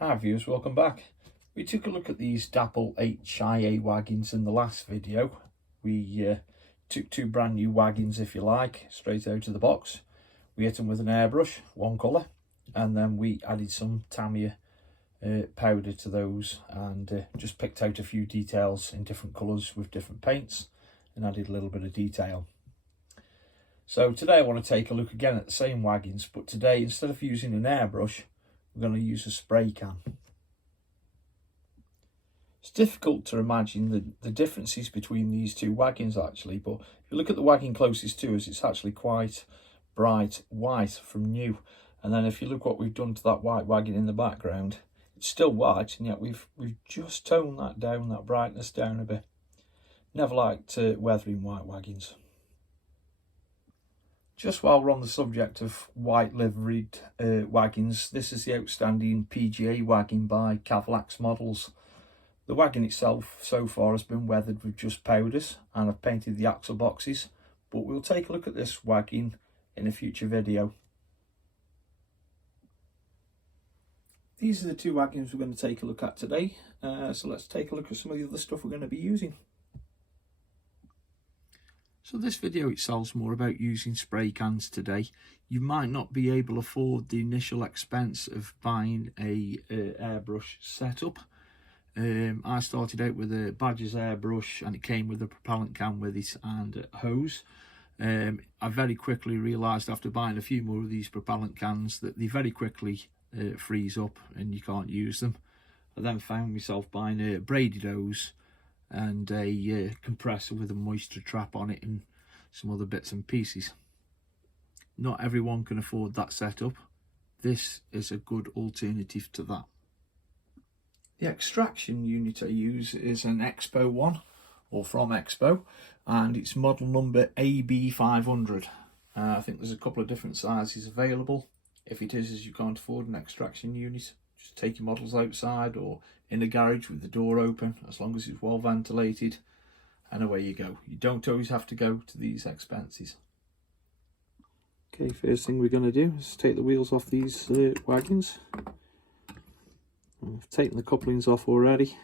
Hi viewers, welcome back. We took a look at these dapol HIA wagons in the last video. We took two brand new wagons, if you like, straight out of the box. We hit them with an airbrush, one colour, and then we added some tamiya powder to those and just picked out a few details in different colours with different paints and added a little bit of detail. So today I want to take a look again at the same wagons, but today instead of using an airbrush, we're going to use a spray can. It's difficult to imagine the differences between these two wagons actually, but if you look at the wagon closest to us, it's actually quite bright white from new. And then if you look what we've done to that white wagon in the background, it's still white, and yet we've just toned that down, that brightness down a bit. Never liked weathering white wagons. Just while we're on the subject of white liveried wagons, this is the outstanding PGA wagon by Cadillac Models. The wagon itself so far has been weathered with just powders, and I've painted the axle boxes, but we'll take a look at this wagon in a future video. These are the two wagons we're going to take a look at today, so let's take a look at some of the other stuff we're going to be using. So this video itself is more about using spray cans today. You might not be able to afford the initial expense of buying a airbrush setup. I started out with a Badger's airbrush, and it came with a propellant can with it and a hose. I very quickly realised after buying a few more of these propellant cans that they very quickly freeze up and you can't use them. I then found myself buying a braided hose and a compressor with a moisture trap on it and some other bits and pieces. Not everyone can afford that setup. This is a good alternative to that. The extraction unit I use is an Expo one, or from Expo, and it's model number AB500. I think there's a couple of different sizes available. If it is as you can't afford an extraction unit, just take your models outside or in a garage with the door open, as long as it's well ventilated, and away you go. You don't always have to go to these expenses. Okay, first thing we're going to do is take the wheels off these wagons. I've taken the couplings off already.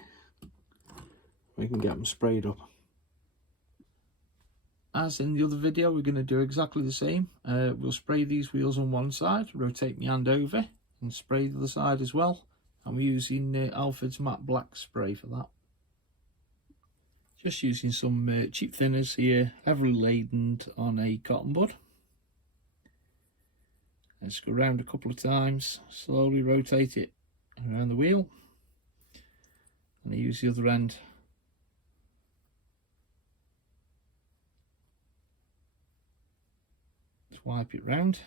We can get them sprayed up. As in the other video, we're going to do exactly the same. We'll spray these wheels on one side, rotate my hand over and spray the other side as well. And we're using Alfred's matte black spray for that. Just using some cheap thinners here, heavily laden on a cotton bud. Let's go around a couple of times, slowly rotate it around the wheel. And I use the other end to wipe it round.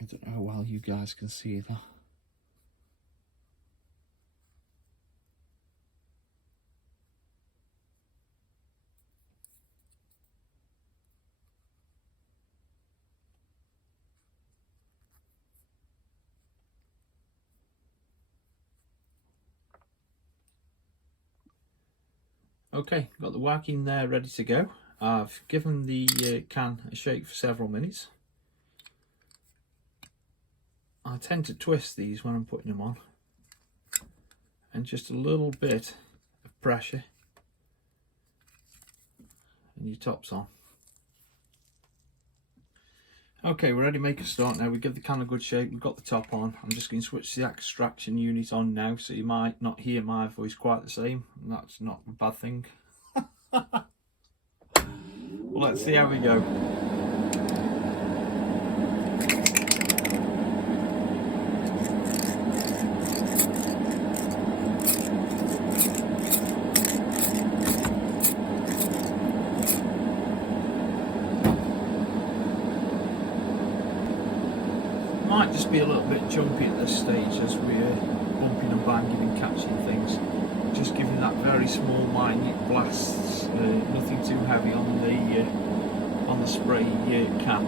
I don't know how well you guys can see that. Okay, got the wagon there ready to go. I've given the can a shake for several minutes. I tend to twist these when I'm putting them on, and just a little bit of pressure and your top's on. Okay, we're ready to make a start now. We give the can a good shake, we've got the top on. I'm just going to switch the extraction unit on now, so you might not hear my voice quite the same, and that's not a bad thing. Well, let's see how we go. Might just be a little bit jumpy at this stage as we're bumping and banging and catching things. Just giving that very small minute blasts, nothing too heavy on the spray cap.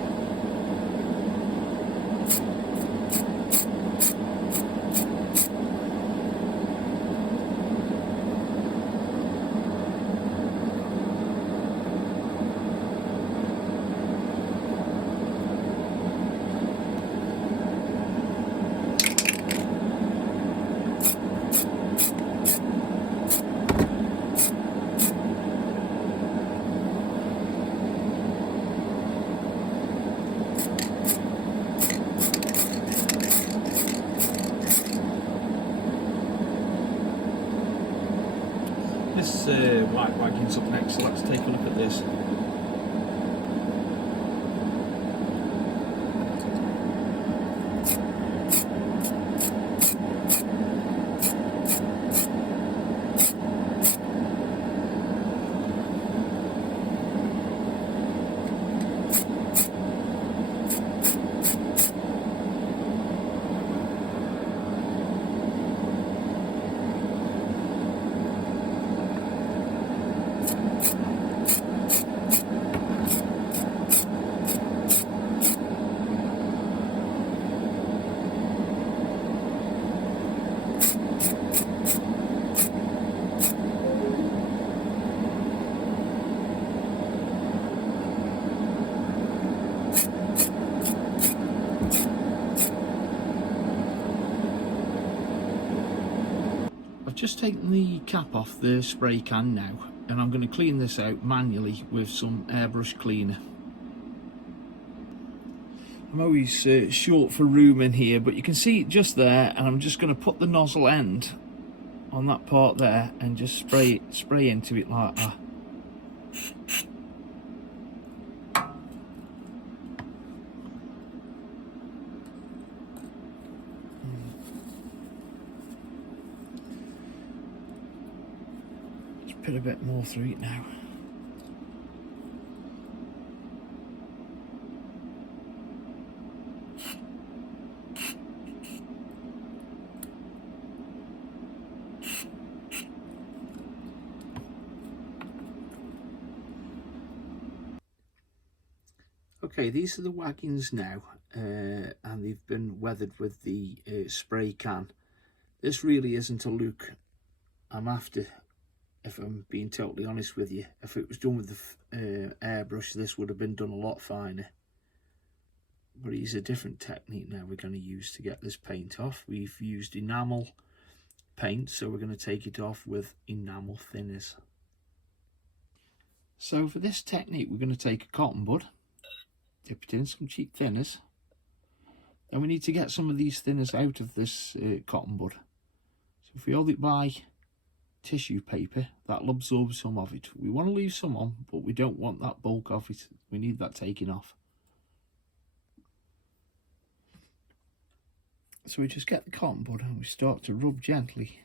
bike wagons up next, so let's take a look at this. I've just taken the cap off the spray can now, and I'm going to clean this out manually with some airbrush cleaner. I'm always short for room in here, but you can see it just there, and I'm just going to put the nozzle end on that part there and just spray into it like that. Just put a bit more through it now. Okay, these are the wagons now, and they've been weathered with the spray can. This really isn't a look I'm after, if I'm being totally honest with you. If it was done with the airbrush, this would have been done a lot finer. But it's a different technique now we're going to use to get this paint off. We've used enamel paint, so we're going to take it off with enamel thinners. So for this technique, we're going to take a cotton bud, dip it in some cheap thinners. Then we need to get some of these thinners out of this cotton bud. So if we hold it by tissue paper, that'll absorb some of it. We want to leave some on, but we don't want that bulk of it. We need that taken off. So we just get the cotton bud and we start to rub gently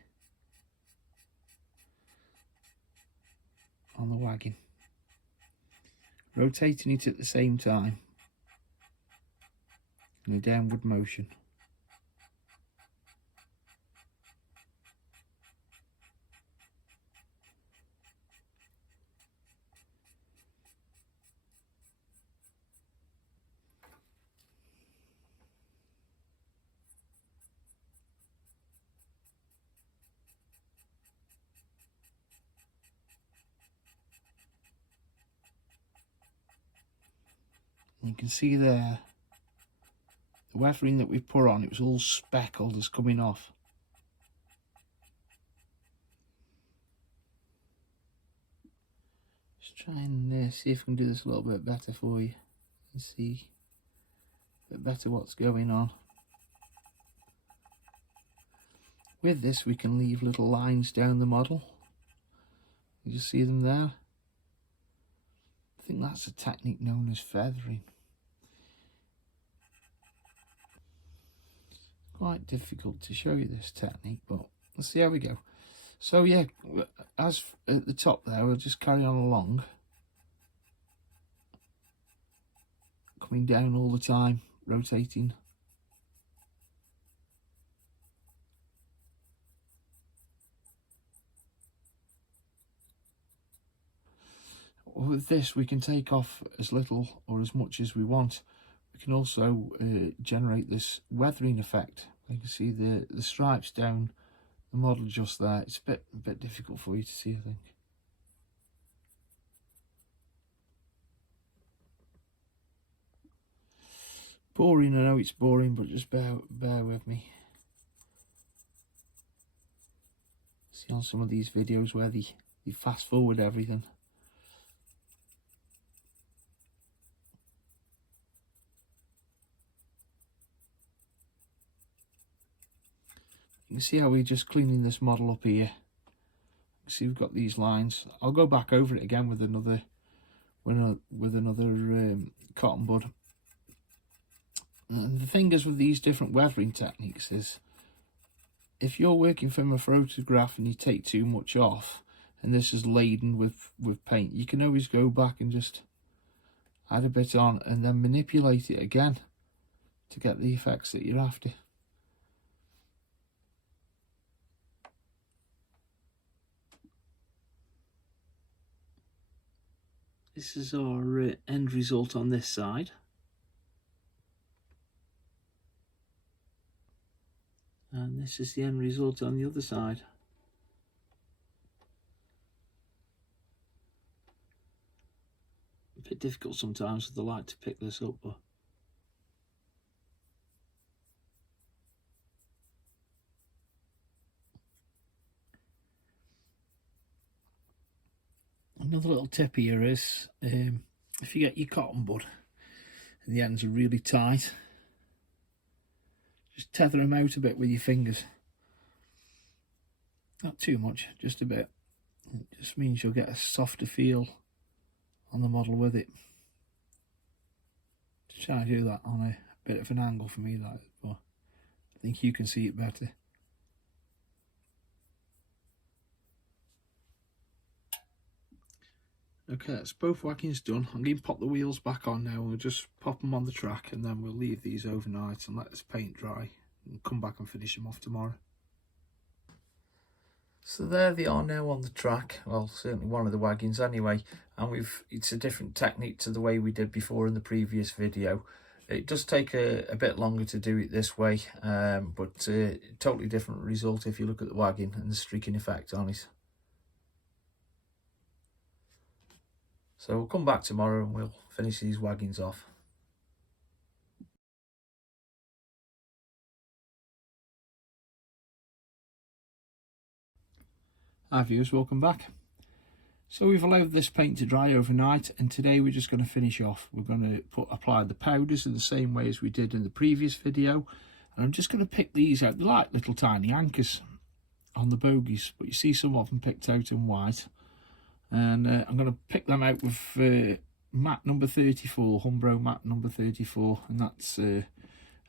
on the wagon, rotating it at the same time in a downward motion. You can see there, the weathering that we've put on, it was all speckled as coming off. Just try and see if I can do this a little bit better for you and see a bit better what's going on. With this, we can leave little lines down the model. You just see them there. I think that's a technique known as feathering. Quite difficult to show you this technique, but let's see how we go. So yeah, as at the top there, we'll just carry on along, coming down all the time, rotating. With this, we can take off as little or as much as we want. We can also generate this weathering effect. You can see the stripes down the model just there. It's a bit difficult for you to see, I think. Boring, I know it's boring, but just bear with me. See on some of these videos where they fast forward everything. You can see how we're just cleaning this model up here, See, we've got these lines. I'll go back over it again with another cotton bud. And the thing is with these different weathering techniques is, if you're working from a photograph and you take too much off, and this is laden with paint, you can always go back and just add a bit on and then manipulate it again to get the effects that you're after. This is our end result on this side. And this is the end result on the other side. A bit difficult sometimes with the light to pick this up, but another little tip here is, if you get your cotton bud and the ends are really tight, just tether them out a bit with your fingers. Not too much, just a bit. It just means you'll get a softer feel on the model with it. Just try to do that on a bit of an angle for me, that, but I think you can see it better. Okay, that's both wagons done. I'm going to pop the wheels back on now, and we'll just pop them on the track, and then we'll leave these overnight and let this paint dry and come back and finish them off tomorrow. So there they are now on the track. Well, certainly one of the wagons anyway, and it's a different technique to the way we did before in the previous video. It does take a bit longer to do it this way, but totally different result if you look at the wagon and the streaking effect on it. So we'll come back tomorrow and we'll finish these wagons off. Hi viewers, welcome back. So we've allowed this paint to dry overnight, and today we're just going to finish off. We're going to apply the powders in the same way as we did in the previous video, and I'm just going to pick these out. They're like little tiny anchors on the bogies, but you see some of them picked out in white. And I'm going to pick them out with matte number 34, Umbro matte number 34, and that's an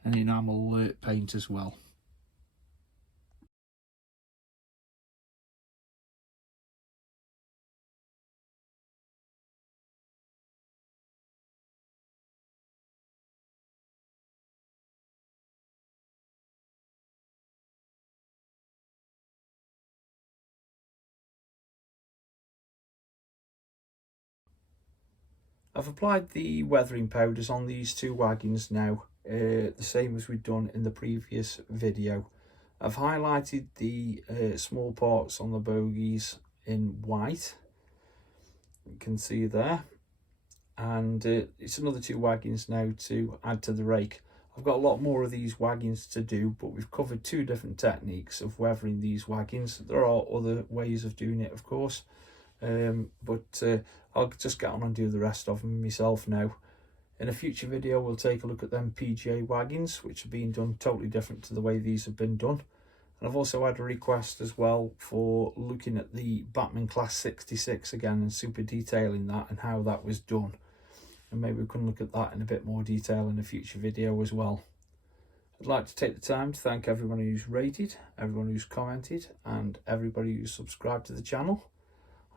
enamel paint as well. I've applied the weathering powders on these two wagons now, the same as we'd done in the previous video. I've highlighted the small parts on the bogies in white, you can see there, and it's another two wagons now to add to the rake. I've got a lot more of these wagons to do, but we've covered two different techniques of weathering these wagons. There are other ways of doing it, of course, but I'll just get on and do the rest of them myself now. In a future video we'll take a look at them PGA wagons, which have been done totally different to the way these have been done. And I've also had a request as well for looking at the Batman Class 66 again and super detailing that and how that was done, and maybe we can look at that in a bit more detail in a future video as well. I'd like to take the time to thank everyone who's rated, everyone who's commented, and everybody who's subscribed to the channel.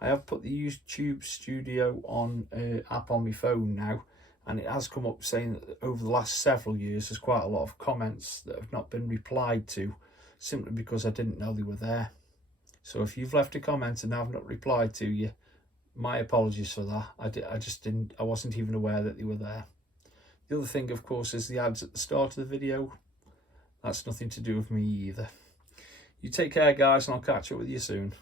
I have put the YouTube Studio on app on my phone now, and it has come up saying that over the last several years there's quite a lot of comments that have not been replied to, simply because I didn't know they were there. So if you've left a comment and I've not replied to you, my apologies for that. I wasn't even aware that they were there. The other thing, of course, is the ads at the start of the video. That's nothing to do with me either. You take care, guys, and I'll catch up with you soon.